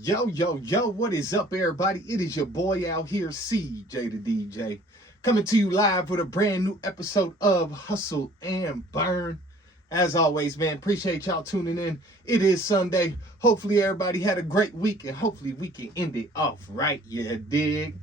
Yo, yo, yo, what is up, everybody? It is your boy out here, CJ the DJ, coming to you live with a brand new episode of Hustle and Burn. As always, man, appreciate y'all tuning in. It is Sunday. Hopefully, everybody had a great week, and hopefully, we can end it off right. You dig?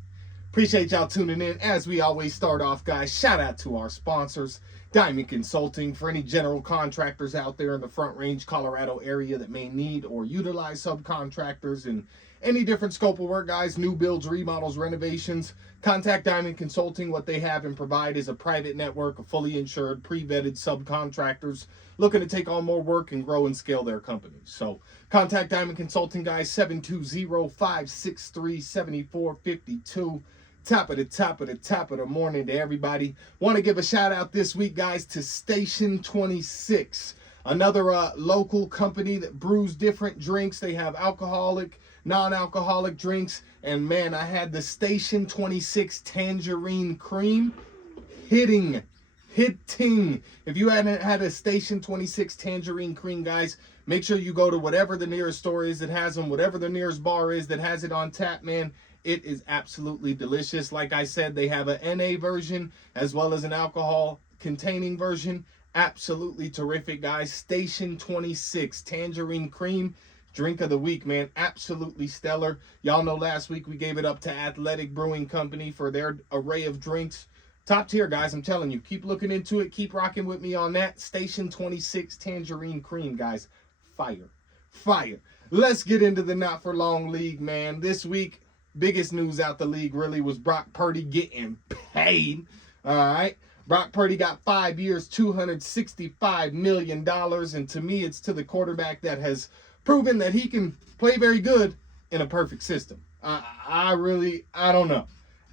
Appreciate y'all tuning in. As we always start off, guys, shout out to our sponsors, Diamond Consulting, for any general contractors out there in the Front Range, Colorado area that may need or utilize subcontractors in any different scope of work, guys, new builds, remodels, renovations. Contact Diamond Consulting. What they have and provide is a private network of fully insured, pre-vetted subcontractors looking to take on more work and grow and scale their companies. So contact Diamond Consulting, guys, 720-563-7452. Top of the morning to everybody. Want to give a shout out this week, guys, to Station 26, another local company that brews different drinks. They have alcoholic, non-alcoholic drinks, and man, I had the Station 26 Tangerine Cream hitting. If you hadn't had a Station 26 Tangerine Cream, guys, make sure you go to whatever the nearest store is that has them, whatever the nearest bar is that has it on tap, man. It is absolutely delicious. Like I said, they have an NA version as well as an alcohol-containing version. Absolutely terrific, guys. Station 26 Tangerine Cream, drink of the week, man. Absolutely stellar. Y'all know last week we gave it up to Athletic Brewing Company for their array of drinks. Top tier, guys. I'm telling you. Keep looking into it. Keep rocking with me on that. Station 26 Tangerine Cream, guys. Fire. Let's get into the Not For Long League, man. This week, biggest news out the league really was Brock Purdy getting paid. All right. Brock Purdy got 5 years, $265 million. And to me, it's to the quarterback that has proven that he can play very good in a perfect system. I don't know.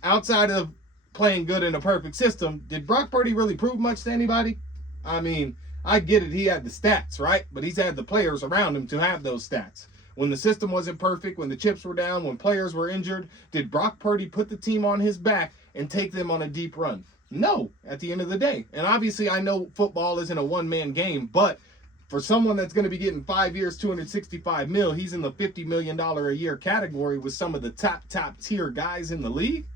Outside of playing good in a perfect system, did Brock Purdy really prove much to anybody? I mean, I get it. He had the stats, right? But he's had the players around him to have those stats. When the system wasn't perfect, when the chips were down, when players were injured, did Brock Purdy put the team on his back and take them on a deep run? No, at the end of the day. And obviously, I know football isn't a one-man game, but for someone that's going to be getting 5 years, $265 million, he's in the $50 million a year category with some of the top tier guys in the league.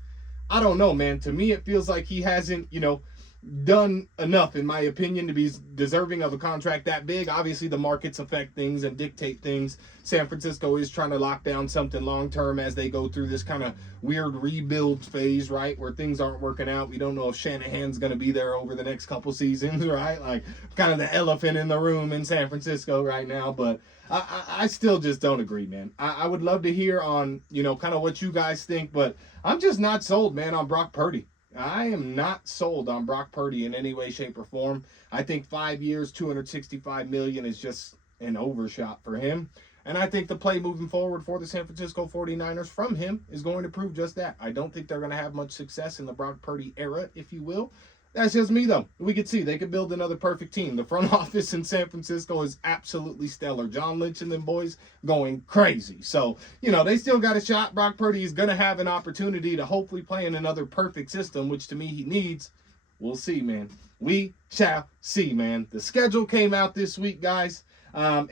I don't know, man. To me, it feels like he hasn't, done enough, in my opinion, to be deserving of a contract that big. Obviously, the markets affect things and dictate things. San Francisco is trying to lock down something long-term as they go through this kind of weird rebuild phase, right, where things aren't working out. We don't know if Shanahan's going to be there over the next couple seasons, right? Like, kind of the elephant in the room in San Francisco right now. But I still just don't agree, man. I would love to hear on, kind of what you guys think, but I'm just not sold, man, on Brock Purdy. I am not sold on Brock Purdy in any way, shape, or form. I think 5 years, $265 million is just an overshot for him. And I think the play moving forward for the San Francisco 49ers from him is going to prove just that. I don't think they're going to have much success in the Brock Purdy era, if you will. That's just me, though. We could see they could build another perfect team. The front office in San Francisco is absolutely stellar. John Lynch and them boys going crazy. So, they still got a shot. Brock Purdy is going to have an opportunity to hopefully play in another perfect system, which to me he needs. We'll see, man. We shall see, man. The schedule came out this week, guys. I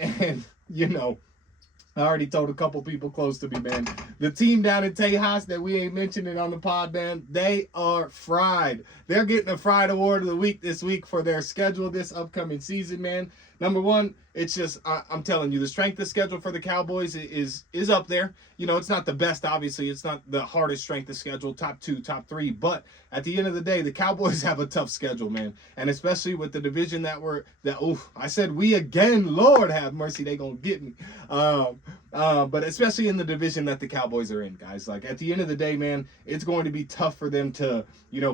already told a couple people close to me, man. The team down in Tejas that we ain't mentioning on the pod, man, they are fried. They're getting a Fried Award of the Week this week for their schedule this upcoming season, man. Number one, it's just, I'm telling you, the strength of schedule for the Cowboys is up there. It's not the best, obviously. It's not the hardest strength of schedule, top 2, top 3. But at the end of the day, the Cowboys have a tough schedule, man. And especially with the division I said we again, Lord have mercy, they gonna get me. But especially in the division that the Cowboys are in, guys. Like, at the end of the day, man, it's going to be tough for them to,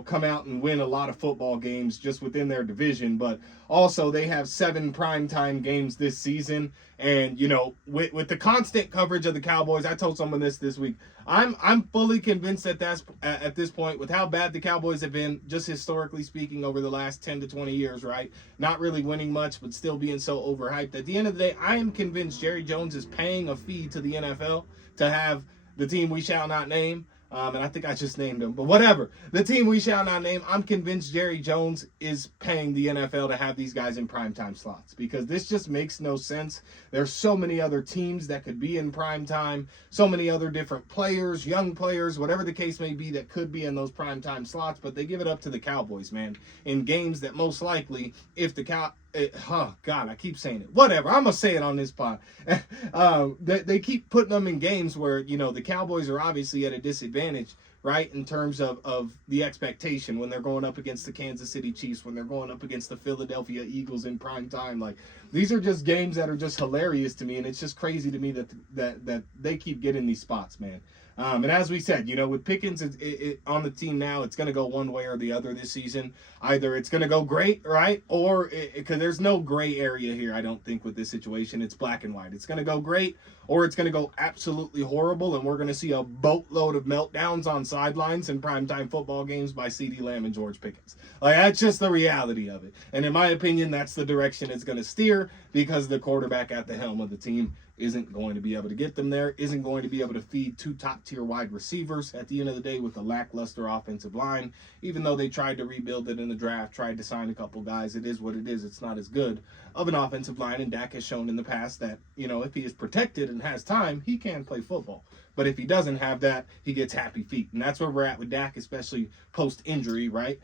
come out and win a lot of football games just within their division. But also, they have 7 primetime games this season. And, with the constant coverage of the Cowboys, I told someone this week, I'm fully convinced that that's at this point, with how bad the Cowboys have been, just historically speaking, over the last 10 to 20 years, right? Not really winning much, but still being so overhyped. At the end of the day, I am convinced Jerry Jones is paying a fee to the NFL to have the team we shall not name And I think I just named them, but whatever. The team we shall not name, I'm convinced Jerry Jones is paying the NFL to have these guys in primetime slots because this just makes no sense. There's so many other teams that could be in primetime, so many other different players, young players, whatever the case may be that could be in those primetime slots, but they give it up to the Cowboys, man, in games that most likely, if the oh God, I keep saying it. Whatever, I'm gonna say it on this pod. They keep putting them in games where the Cowboys are obviously at a disadvantage, right, in terms of the expectation when they're going up against the Kansas City Chiefs, when they're going up against the Philadelphia Eagles in prime time. Like these are just games that are just hilarious to me, and it's just crazy to me that they keep getting these spots, man. And as we said, with Pickens on the team now, it's going to go one way or the other this season. Either it's going to go great, right? Or because there's no gray area here, I don't think, with this situation. It's black and white. It's going to go great or it's going to go absolutely horrible, and we're going to see a boatload of meltdowns on sidelines in primetime football games by CeeDee Lamb and George Pickens. Like, that's just the reality of it. And in my opinion, that's the direction it's going to steer because the quarterback at the helm of the team isn't going to be able to get them there, isn't going to be able to feed two top-tier wide receivers at the end of the day with a lackluster offensive line. Even though they tried to rebuild it in the draft, tried to sign a couple guys, it is what it is. It's not as good of an offensive line, and Dak has shown in the past that, if he is protected and has time, he can play football. But if he doesn't have that, he gets happy feet. And that's where we're at with Dak, especially post-injury, right?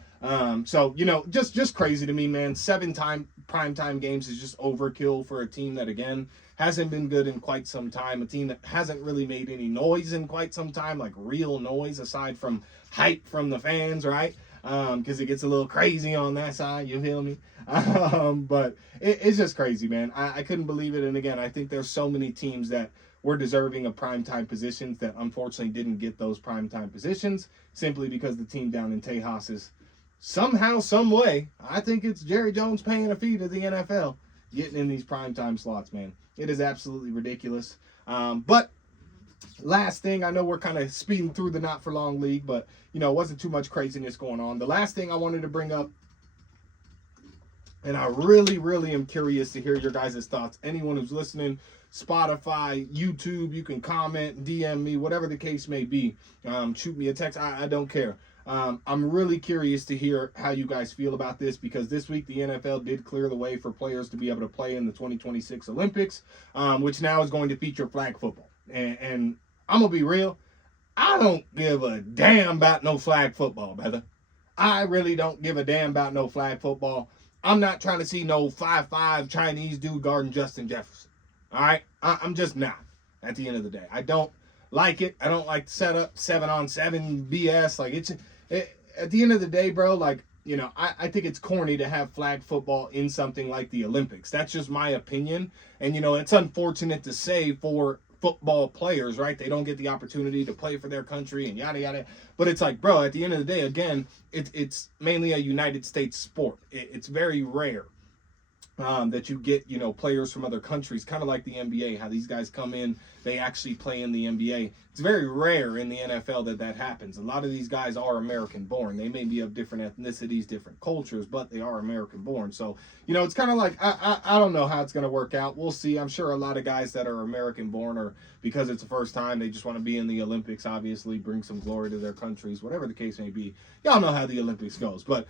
So, just crazy to me, man. 7 primetime games is just overkill for a team that, again, hasn't been good in quite some time. A team that hasn't really made any noise in quite some time, like real noise, aside from hype from the fans, right? Because it gets a little crazy on that side, you feel me? But it's just crazy, man. I couldn't believe it. And again, I think there's so many teams that were deserving of primetime positions that unfortunately didn't get those primetime positions simply because the team down in Tejas is somehow, some way, I think it's Jerry Jones paying a fee to the NFL, getting in these primetime slots, man. It is absolutely ridiculous. But last thing, I know we're kind of speeding through the not for long league, but it wasn't too much craziness going on. The last thing I wanted to bring up, and I really, really am curious to hear your guys' thoughts. Anyone who's listening, Spotify, YouTube, you can comment, DM me, whatever the case may be. Shoot me a text. I don't care. I'm really curious to hear how you guys feel about this because this week the NFL did clear the way for players to be able to play in the 2026 Olympics, which now is going to feature flag football. And I'm going to be real. I don't give a damn about no flag football, brother. I really don't give a damn about no flag football. I'm not trying to see no 5'5" Chinese dude guarding Justin Jefferson. All right? I'm just not at the end of the day. I don't like it. I don't like the setup 7-on-7 BS. Like, at the end of the day, bro, like, I think it's corny to have flag football in something like the Olympics. That's just my opinion. And, it's unfortunate to say for football players, right? They don't get the opportunity to play for their country and yada, yada. But it's like, bro, at the end of the day, again, it's mainly a United States sport. It's very rare that you get, players from other countries, kind of like the NBA, how these guys come in, they actually play in the NBA. It's very rare in the NFL that happens. A lot of these guys are American born. They may be of different ethnicities, different cultures, but they are American born. So, it's kind of like, I don't know how it's going to work out. We'll see. I'm sure a lot of guys that are American born or because it's the first time, they just want to be in the Olympics, obviously, bring some glory to their countries, whatever the case may be. Y'all know how the Olympics goes, but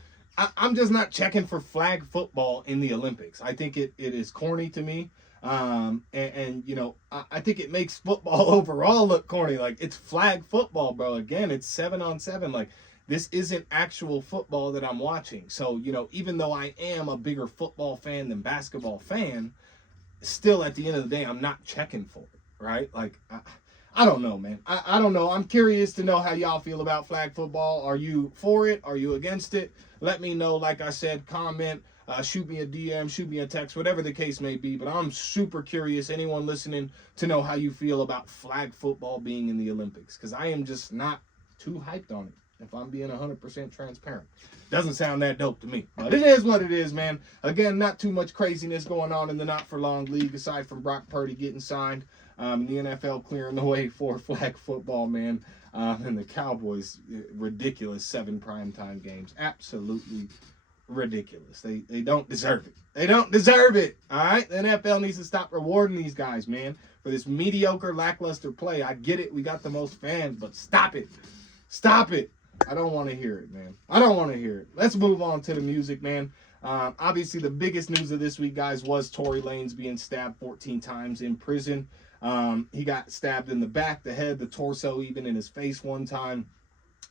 I'm just not checking for flag football in the Olympics. I think it is corny to me. I think it makes football overall look corny. Like, it's flag football, bro. Again, it's 7-on-7. Like, this isn't actual football that I'm watching. So, even though I am a bigger football fan than basketball fan, still at the end of the day, I'm not checking for it, right? Like, I don't know, man. I don't know. I'm curious to know how y'all feel about flag football. Are you for it? Are you against it? Let me know. Like I said, comment, shoot me a DM, shoot me a text, whatever the case may be. But I'm super curious, anyone listening, to know how you feel about flag football being in the Olympics. Because I am just not too hyped on it, if I'm being 100% transparent. Doesn't sound that dope to me. But it is what it is, man. Again, not too much craziness going on in the not-for-long league, aside from Brock Purdy getting signed. The NFL clearing the way for flag football, man. And the Cowboys, ridiculous 7 primetime games. Absolutely ridiculous. They don't deserve it. They don't deserve it. All right? The NFL needs to stop rewarding these guys, man, for this mediocre, lackluster play. I get it. We got the most fans, but stop it. Stop it. I don't want to hear it, man. I don't want to hear it. Let's move on to the music, man. Obviously, the biggest news of this week, guys, was Tory Lanez being stabbed 14 times in prison. He got stabbed in the back, the head, the torso, even in his face one time.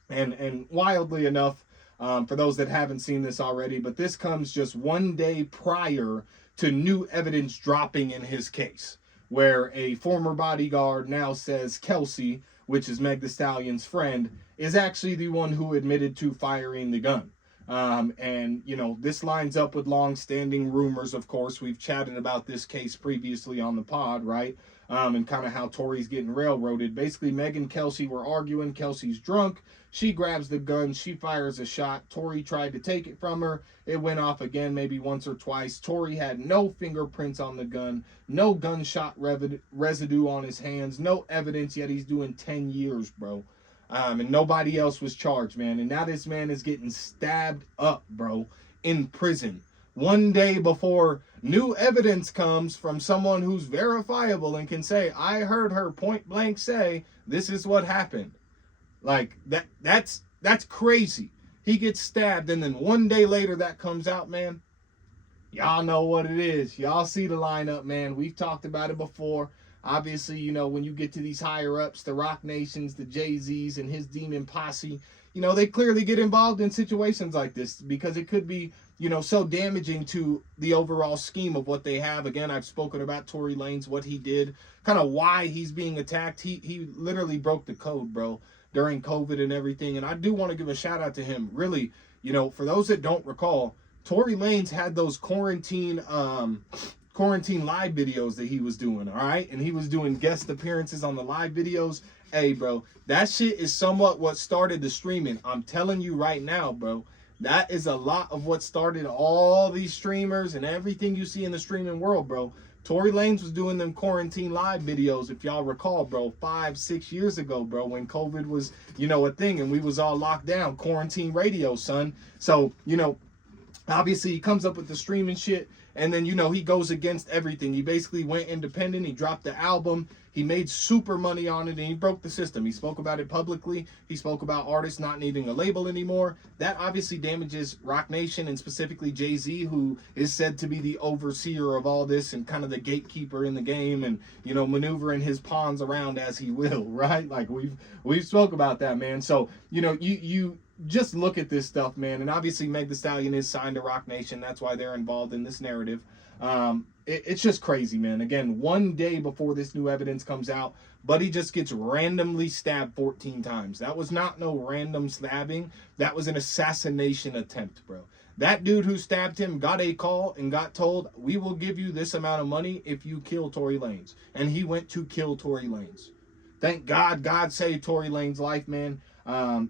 And wildly enough, for those that haven't seen this already, but this comes just one day prior to new evidence dropping in his case, where a former bodyguard now says Kelsey, which is Meg Thee Stallion's friend, is actually the one who admitted to firing the gun. And, you know, this lines up with long-standing rumors, of course. We've chatted about this case previously on the pod, right? And kind of how Tory's getting railroaded. Basically, Meg and Kelsey were arguing. Kelsey's drunk. She grabs the gun. She fires a shot. Tory tried to take it from her. It went off again, maybe once or twice. Tory had no fingerprints on the gun, no gunshot residue on his hands, no evidence, yet he's doing 10 years, bro. And nobody else was charged, man. And now this man is getting stabbed up, bro, in prison. One day before new evidence comes from someone who's verifiable and can say, I heard her point blank say, this is what happened. Like, that's crazy. He gets stabbed, and then one day later that comes out, man. Y'all know what it is. Y'all see the lineup, man. We've talked about it before. Obviously, you know, when you get to these higher ups, the Rock Nations, the Jay-Z's, and his Demon Posse, you know, they clearly get involved in situations like this because it could be, you know, so damaging to the overall scheme of what they have. Again, I've spoken about Tory Lanez, what he did, kind of why he's being attacked. He literally broke the code, bro, during COVID and everything. And I do want to give a shout out to him. Really, you know, for those that don't recall, Tory Lanez had those quarantine live videos that he was doing, all right? And he was doing guest appearances on the live videos. Hey, bro, that shit is somewhat what started the streaming. I'm telling you right now, bro, that is a lot of what started all these streamers and everything you see in the streaming world, bro. Tory Lanez was doing them quarantine live videos, if y'all recall, bro, 5-6 years ago, bro, when COVID was, you know, a thing and we was all locked down. Quarantine radio, son. So, you know, obviously he comes up with the streaming shit. And then, you know, he goes against everything. He basically went independent. He dropped the album. He made super money on it, and he broke the system. He spoke about it publicly. He spoke about artists not needing a label anymore. That obviously damages Rock Nation, and specifically Jay-Z, who is said to be the overseer of all this and kind of the gatekeeper in the game and, you know, maneuvering his pawns around as he will, right? Like, we've spoke about that, man. So, you know, you just look at this stuff, man. And obviously Meg Thee Stallion is signed to Rock Nation. That's why they're involved in this narrative. It's just crazy, man. Again, one day before this new evidence comes out, Buddy just gets randomly stabbed 14 times. That was not no random stabbing. That was an assassination attempt, bro. That dude who stabbed him got a call and got told, we will give you this amount of money if you kill Tory Lanez. And he went to kill Tory Lanez. Thank God, God saved Tory Lanez's life, man.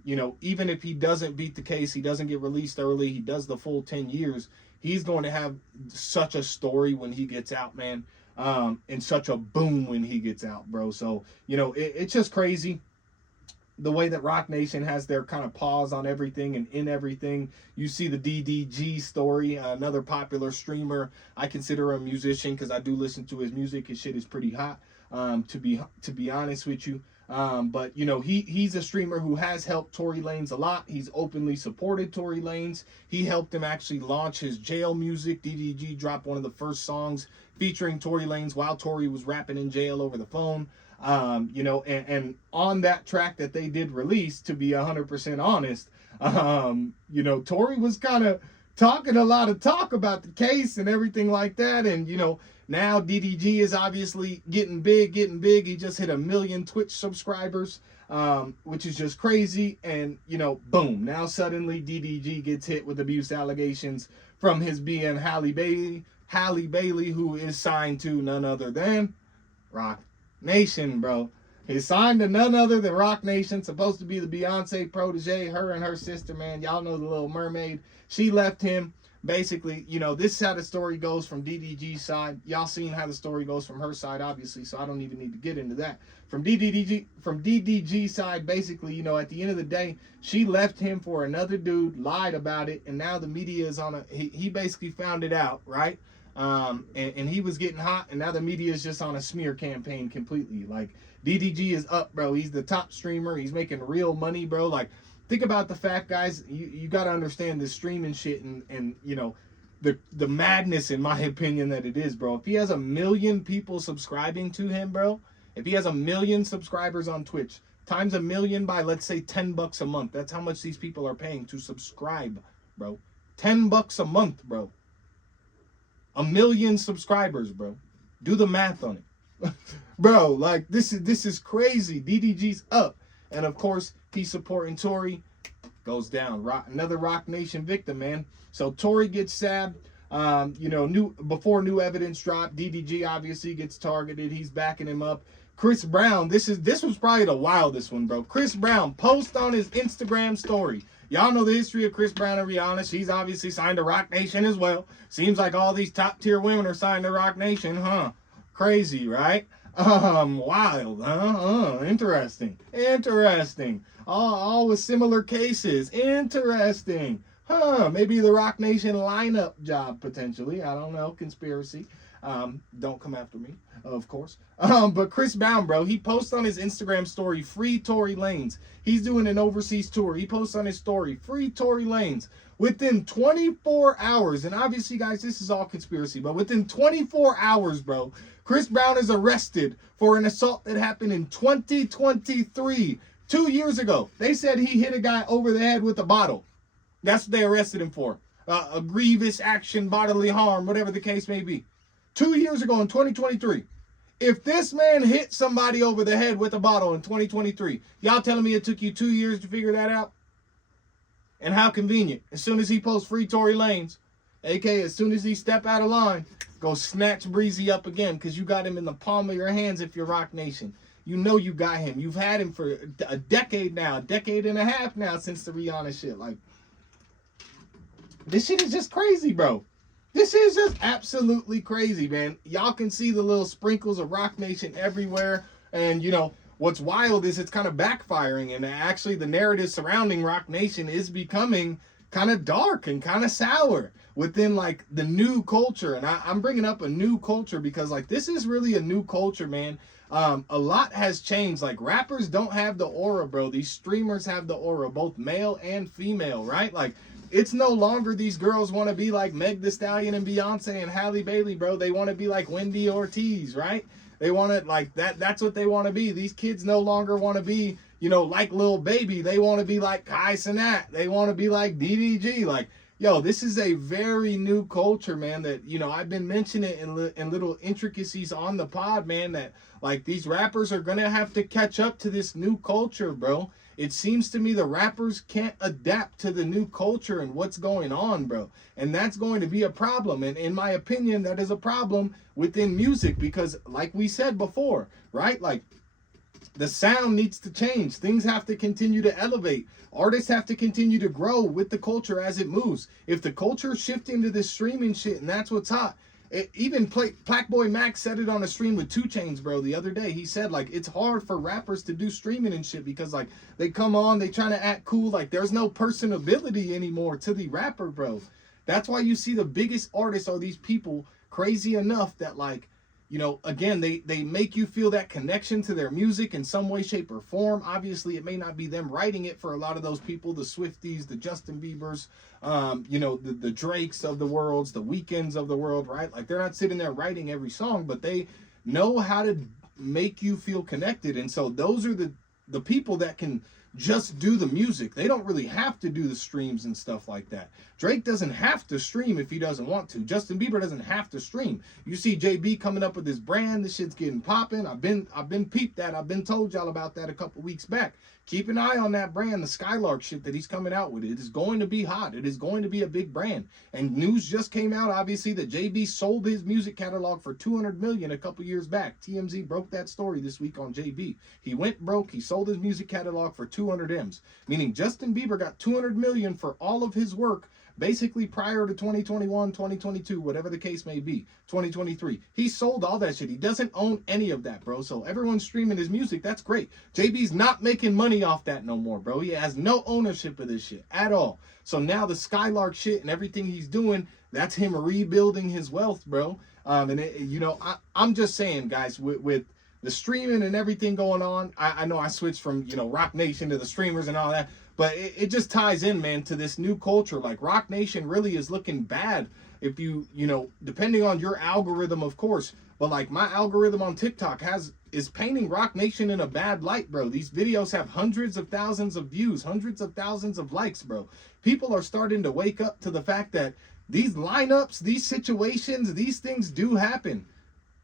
You know, even if he doesn't beat the case, he doesn't get released early, he does the full 10 years, he's going to have such a story when he gets out, man, and such a boom when he gets out, bro. So, you know, it's just crazy the way that Rock Nation has their kind of paws on everything and in everything. You see the DDG story, another popular streamer. I consider him a musician because I do listen to his music. His shit is pretty hot, to be honest with you. But, you know, he's a streamer who has helped Tory Lanez a lot. He's openly supported Tory Lanez. He helped him actually launch his jail music. DDG dropped one of the first songs featuring Tory Lanez while Tory was rapping in jail over the phone. You know, and on that track that they did release, to be 100% honest, you know, Tory was kind of talking a lot of talk about the case and everything like that. And, you know, now DDG is obviously getting big. He just hit 1 million Twitch subscribers, which is just crazy. And, you know, boom, now suddenly DDG gets hit with abuse allegations from his BM Halle Bailey, who is signed to none other than Rock Nation, bro. He's signed to none other than Rock Nation, supposed to be the Beyonce protege, her and her sister, man. Y'all know the Little Mermaid. She left him. Basically, you know, this is how the story goes from DDG's side. Y'all seen how the story goes from her side, obviously, so I don't even need to get into that. From DDG's side, basically, you know, at the end of the day, she left him for another dude, lied about it, and now the media is on he basically found it out, right? And he was getting hot, and now the media is just on a smear campaign completely. Like, DDG is up, bro. He's the top streamer. He's making real money, bro. Like, think about the fact, guys. You got to understand this streaming shit, and you know, the madness, in my opinion, that it is, bro. If he has 1 million people subscribing to him, bro, if he has 1 million subscribers on Twitch, times 1 million by, let's say, $10 a month. That's how much these people are paying to subscribe, bro. $10 a month, bro. 1 million subscribers, bro. Do the math on it. Bro, like, this is crazy. DDG's up. And of course, he's supporting Tory. Goes down. Another Rock Nation victim, man. So Tory gets stabbed. You know, before new evidence dropped, DDG obviously gets targeted. He's backing him up. Chris Brown, this was probably the wildest one, bro. Chris Brown post on his Instagram story. Y'all know the history of Chris Brown and Rihanna. She's obviously signed to Rock Nation as well. Seems like all these top tier women are signed to Rock Nation, huh? Crazy, right? Wild, huh? Interesting. All with similar cases. Interesting. Maybe the Rock Nation lineup job, potentially. I don't know. Conspiracy. Don't come after me, of course. But Chris Brown, bro, he posts on his Instagram story, free Tory Lanez. He's doing an overseas tour. He posts on his story, free Tory Lanez. Within 24 hours, and obviously, guys, this is all conspiracy, but within 24 hours, bro, Chris Brown is arrested for an assault that happened in 2023, 2 years ago. They said he hit a guy over the head with a bottle. That's what they arrested him for. A grievous action, bodily harm, whatever the case may be. 2 years ago in 2023. If this man hit somebody over the head with a bottle in 2023, y'all telling me it took you 2 years to figure that out? And how convenient. As soon as he posts free Tory Lanez, aka as soon as he step out of line, go snatch Breezy up again, because you got him in the palm of your hands if you're Rock Nation. You know you got him. You've had him for a decade now, a decade and a half now since the Rihanna shit. Like, this shit is just crazy, bro. This is just absolutely crazy, man. Y'all can see the little sprinkles of Rock Nation everywhere. And, you know, what's wild is it's kind of backfiring. And actually the narrative surrounding Rock Nation is becoming kind of dark and kind of sour within, like, the new culture. And I'm bringing up a new culture because, like, this is really a new culture, man. A lot has changed. Like, rappers don't have the aura, bro. These streamers have the aura, both male and female, right? Like, it's no longer these girls want to be like Meg Thee Stallion and Beyonce and Halle Bailey, bro. They want to be like Wendy Ortiz, right? They want it like that. That's what they want to be. These kids no longer want to be, you know, like Lil Baby. They want to be like Kai Cenat. They want to be like DDG. Like, yo, this is a very new culture, man, that, you know, I've been mentioning it in little intricacies on the pod, man, that, like, these rappers are going to have to catch up to this new culture, bro. It seems to me the rappers can't adapt to the new culture and what's going on, bro. And that's going to be a problem. And in my opinion, that is a problem within music because, like we said before, right? Like, the sound needs to change. Things have to continue to elevate. Artists have to continue to grow with the culture as it moves. If the culture is shifting to this streaming shit and that's what's hot, even Blackboy Max said it on a stream with 2 Chainz, bro, the other day. He said, like, it's hard for rappers to do streaming and shit because, like, they come on, they trying to act cool. Like, there's no personability anymore to the rapper, bro. That's why you see the biggest artists are these people crazy enough that, like, you know, again, they make you feel that connection to their music in some way, shape, or form. Obviously, it may not be them writing it for a lot of those people, the Swifties, the Justin Biebers, you know, the Drakes of the world, the Weekends of the world, right? Like, they're not sitting there writing every song, but they know how to make you feel connected. And so those are the people that can just do the music. They don't really have to do the streams and stuff like that. Drake doesn't have to stream if he doesn't want to. Justin Bieber doesn't have to stream. You see JB coming up with his brand. This shit's getting popping. I've been peeped that. I've been told y'all about that a couple weeks back. Keep an eye on that brand, the Skylark shit that he's coming out with. It is going to be hot. It is going to be a big brand. And news just came out, obviously, that JB sold his music catalog for $200 million a couple years back. TMZ broke that story this week on JB. He went broke. He sold his music catalog for 200 M's, meaning Justin Bieber got $200 million for all of his work basically prior to 2021, 2022, whatever the case may be, 2023. He sold all that shit. He doesn't own any of that, bro. So everyone's streaming his music. That's great. JB's not making money off that no more, bro. He has no ownership of this shit at all. So now the Skylark shit and everything he's doing, that's him rebuilding his wealth, bro. I'm just saying, guys, with the streaming and everything going on, I know I switched from, Rock Nation to the streamers and all that, but it just ties in, man, to this new culture. Like, Rock Nation really is looking bad if depending on your algorithm, of course, but like my algorithm on TikTok is painting Rock Nation in a bad light, bro. These videos have hundreds of thousands of views, hundreds of thousands of likes, bro. People are starting to wake up to the fact that these lineups, these situations, these things do happen.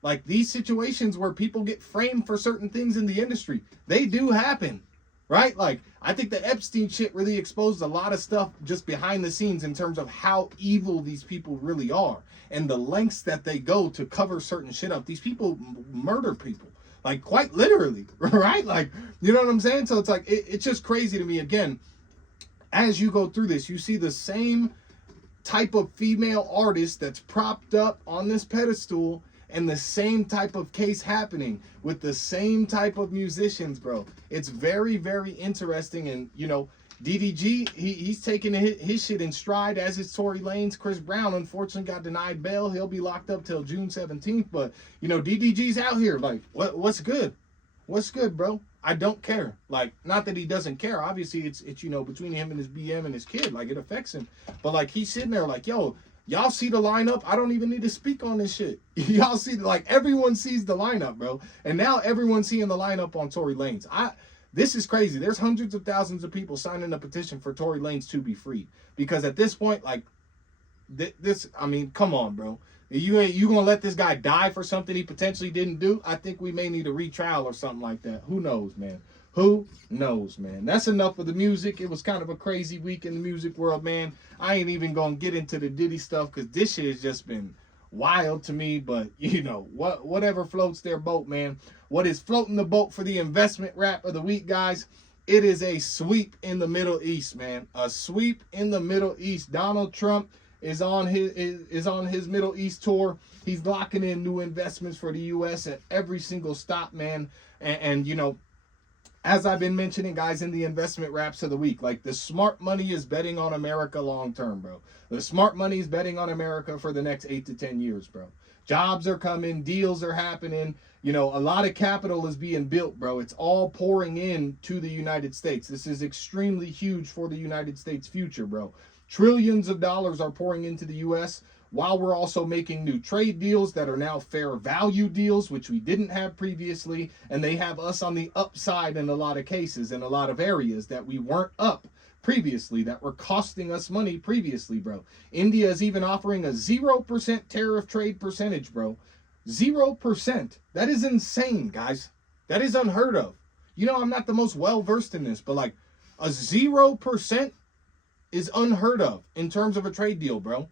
Like, these situations where people get framed for certain things in the industry, they do happen, right? Like, I think the Epstein shit really exposed a lot of stuff just behind the scenes in terms of how evil these people really are and the lengths that they go to cover certain shit up. These people murder people, like, quite literally, right? Like, you know what I'm saying? So it's like, it's just crazy to me. Again, as you go through this, you see the same type of female artist that's propped up on this pedestal and the same type of case happening with the same type of musicians, bro. It's very, very interesting. And, DDG, he's taking his shit in stride, as is Tory Lanez. Chris Brown, unfortunately, got denied bail. He'll be locked up till June 17th. But, DDG's out here. Like, what's good? What's good, bro? I don't care. Like, not that he doesn't care. Obviously, it's between him and his BM and his kid. Like, it affects him. But, like, he's sitting there like, yo, y'all see the lineup? I don't even need to speak on this shit. Y'all see, like, everyone sees the lineup, bro. And now everyone's seeing the lineup on Tory Lanez. This is crazy. There's hundreds of thousands of people signing a petition for Tory Lanez to be freed. Because at this point, like, come on, bro. You gonna let this guy die for something he potentially didn't do? I think we may need a retrial or something like that. Who knows, man? Who knows, man? That's enough of the music. It was kind of a crazy week in the music world, man. I ain't even gonna get into the Diddy stuff because this shit has just been wild to me. But whatever floats their boat, man. What is floating the boat for the investment rap of the week, guys? It is a sweep in the Middle East, man. A sweep in the Middle East. Donald Trump is on his Middle East tour. He's locking in new investments for the U.S. at every single stop, man. And as I've been mentioning, guys, in the investment raps of the week, like, the smart money is betting on America long term, bro. The smart money is betting on America for the next 8 to 10 years, bro. Jobs are coming, deals are happening. A lot of capital is being built, bro. It's all pouring in to the United States. This is extremely huge for the United States' future, bro. Trillions of dollars are pouring into the U.S., while we're also making new trade deals that are now fair value deals, which we didn't have previously, and they have us on the upside in a lot of cases, in a lot of areas that we weren't up previously, that were costing us money previously, bro. India is even offering a 0% tariff trade percentage, bro. 0%. That is insane, guys. That is unheard of. I'm not the most well-versed in this, but like, a 0% is unheard of in terms of a trade deal, bro.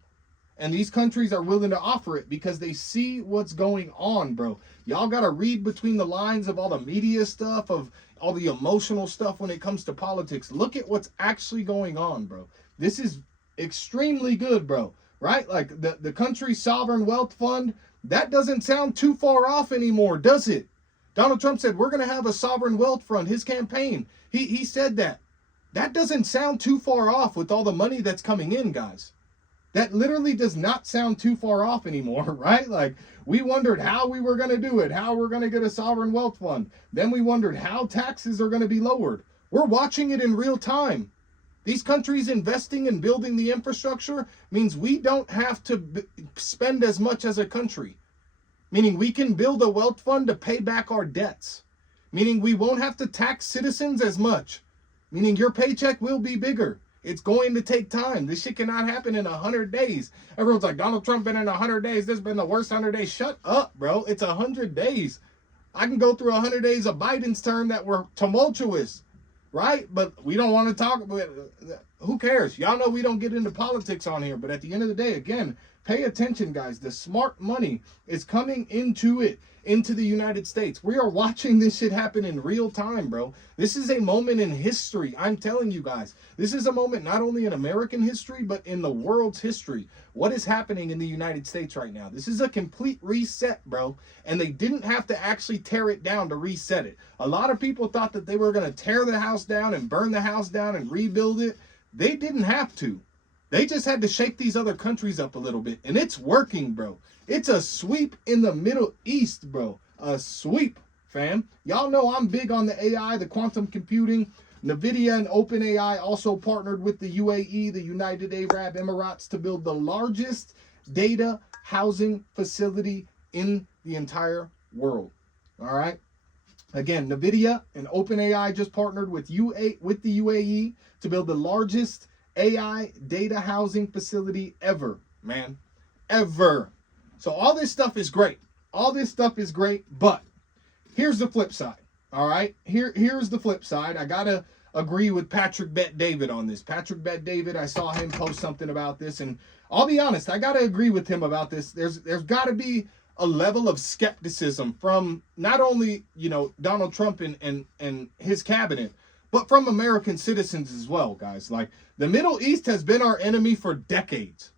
And these countries are willing to offer it because they see what's going on, bro. Y'all got to read between the lines of all the media stuff, of all the emotional stuff when it comes to politics. Look at what's actually going on, bro. This is extremely good, bro. Right? Like, the country's sovereign wealth fund, that doesn't sound too far off anymore, does it? Donald Trump said, we're going to have a sovereign wealth fund. His campaign, he said that. That doesn't sound too far off with all the money that's coming in, guys. That literally does not sound too far off anymore, right? Like, we wondered how we were going to do it, how we're going to get a sovereign wealth fund. Then we wondered how taxes are going to be lowered. We're watching it in real time. These countries investing and building the infrastructure means we don't have to spend as much as a country. Meaning we can build a wealth fund to pay back our debts. Meaning we won't have to tax citizens as much. Meaning your paycheck will be bigger. It's going to take time. This shit cannot happen in 100 days. Everyone's like, Donald Trump been in 100 days. This has been the worst 100 days. Shut up, bro. It's 100 days. I can go through 100 days of Biden's term that were tumultuous, right? But we don't want to talk about it. Who cares? Y'all know we don't get into politics on here. But at the end of the day, again, pay attention, guys. The smart money is coming into it. into the United States. We are watching this shit happen in real time, bro. This is a moment in history. I'm telling you guys, this is a moment not only in American history, but in the world's history. What is happening in the United States right now? This is a complete reset, bro. And they didn't have to actually tear it down to reset it. A lot of people thought that they were going to tear the house down and burn the house down and rebuild it. They didn't have to. They just had to shake these other countries up a little bit. And it's working, bro. It's a sweep in the Middle East, bro. A sweep, fam. Y'all know I'm big on the AI, the quantum computing. NVIDIA and OpenAI also partnered with the UAE, the United Arab Emirates, to build the largest data housing facility in the entire world. All right. Again, NVIDIA and OpenAI just partnered with the UAE to build the largest AI data housing facility ever, man. Ever. So all this stuff is great. All this stuff is great, but here's the flip side. All right? Here's the flip side. I got to agree with Patrick Bet-David on this. Patrick Bet-David, I saw him post something about this, and I'll be honest, I got to agree with him about this. There's got to be a level of skepticism from not only, you know, Donald Trump and his cabinet, but from American citizens as well, guys. Like, the Middle East has been our enemy for decades,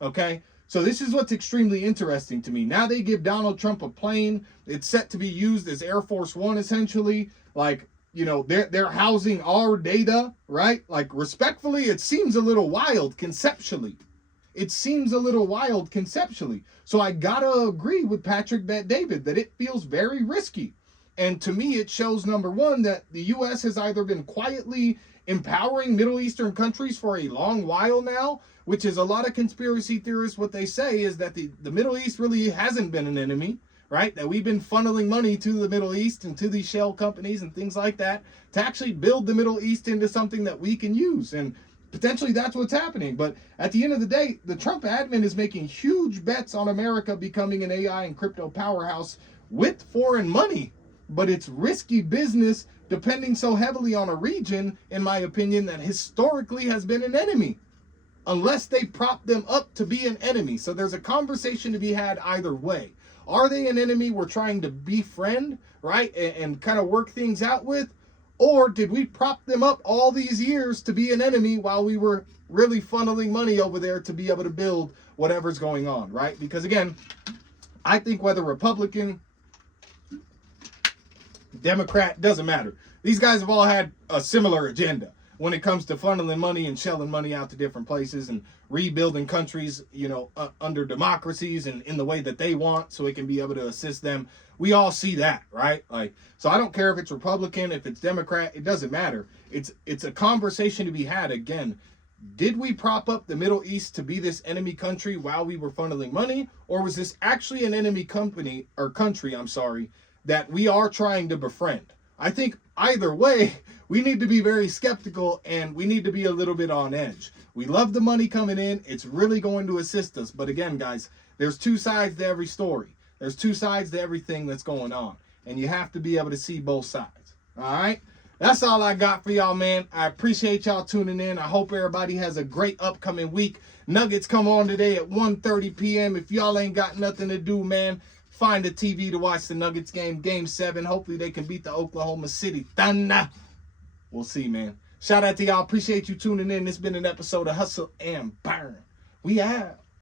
okay? So this is what's extremely interesting to me. Now they give Donald Trump a plane. It's set to be used as Air Force One, essentially. Like, you know, they're housing our data, right? Like, respectfully, it seems a little wild conceptually. It seems a little wild conceptually. So I gotta agree with Patrick Bet-David that it feels very risky. And to me, it shows, number one, that the U.S. has either been quietly empowering Middle Eastern countries for a long while now, which is a lot of conspiracy theorists, what they say is that the Middle East really hasn't been an enemy, right? That we've been funneling money to the Middle East and to these shell companies and things like that to actually build the Middle East into something that we can use. And potentially that's what's happening. But at the end of the day, the Trump admin is making huge bets on America becoming an AI and crypto powerhouse with foreign money. But it's risky business depending so heavily on a region, in my opinion, that historically has been an enemy. Unless they prop them up to be an enemy. So there's a conversation to be had either way. Are they an enemy we're trying to befriend, right? And kind of work things out with? Or did we prop them up all these years to be an enemy while we were really funneling money over there to be able to build whatever's going on, right? Because again, I think whether Republican, Democrat, doesn't matter. These guys have all had a similar agenda when it comes to funneling money and shelling money out to different places and rebuilding countries, you know, under democracies and in the way that they want so it can be able to assist them. We all see that, right? Like, so I don't care if it's Republican, if it's Democrat, it doesn't matter. It's a conversation to be had. Again, did we prop up the Middle East to be this enemy country while we were funneling money? Or was this actually an enemy country, that we are trying to befriend? I think either way, we need to be very skeptical and we need to be a little bit on edge. We love the money coming in. It's really going to assist us. But again, guys, there's two sides to every story. There's two sides to everything that's going on. And you have to be able to see both sides. All right? That's all I got for y'all, man. I appreciate y'all tuning in. I hope everybody has a great upcoming week. Nuggets come on today at 1:30 p.m. If y'all ain't got nothing to do, man, find a TV to watch the Nuggets game, Game 7. Hopefully they can beat the Oklahoma City Thunder. We'll see, man. Shout out to y'all. Appreciate you tuning in. This has been an episode of Hustle and Burn. We out.